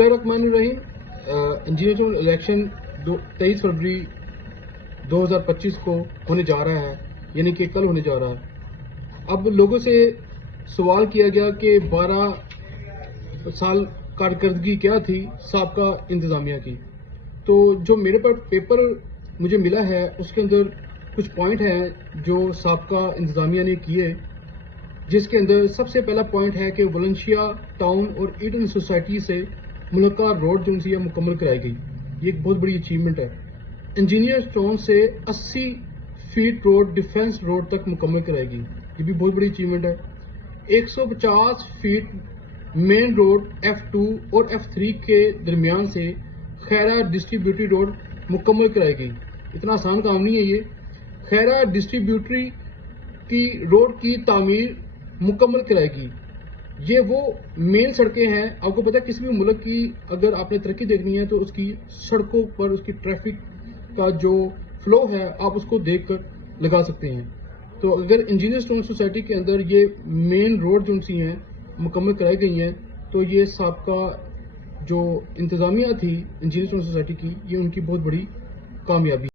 रहीम। Engineer election 23 फरवरी 2025 को होने जा रहा है, यानी कि कल होने जा रहा है। अब लोगों से सवाल किया गया कि 12 साल कारकर्दगी क्या थी साबका इंतजामिया की। तो जो मेरे पास पेपर मुझे मिला है उसके अंदर कुछ पॉइंट हैं जो साबका इंतजामिया ने किए, जिसके अंदर सबसे पहला पॉइंट है कि वलेंशिया टाउन और ईडन सोसाइटी से मुल्का रोड जो है मुकम्मल कराई गई। ये एक बहुत बड़ी अचीवमेंट है। इंजीनियर टाउन से 80 फीट रोड डिफेंस रोड तक मुकम्मल कराएगी, ये भी बहुत बड़ी अचीवमेंट है। 150 फीट मेन रोड F2 और F3 के दरमियान से खैरा डिस्ट्रीब्यूटरी रोड मुकम्मल कराएगी। इतना आसान काम नहीं है ये। खैरा डिस्ट्रीब्यूटरी की रोड की तामीर मुकम्मल कराएगी। ये वो मेन सड़कें हैं। आपको पता है किसी भी मुल्क की अगर आपने तरक्की देखनी है तो उसकी सड़कों पर उसकी ट्रैफिक का जो फ्लो है आप उसको देखकर लगा सकते हैं। तो अगर इंजीनियर टाउन सोसाइटी के अंदर ये मेन रोड जो सी हैं मुकम्मल कराई गई हैं, तो ये साबका जो इंतजामिया थी इंजीनियर टाउन सोसाइटी की, ये उनकी बहुत बड़ी कामयाबी।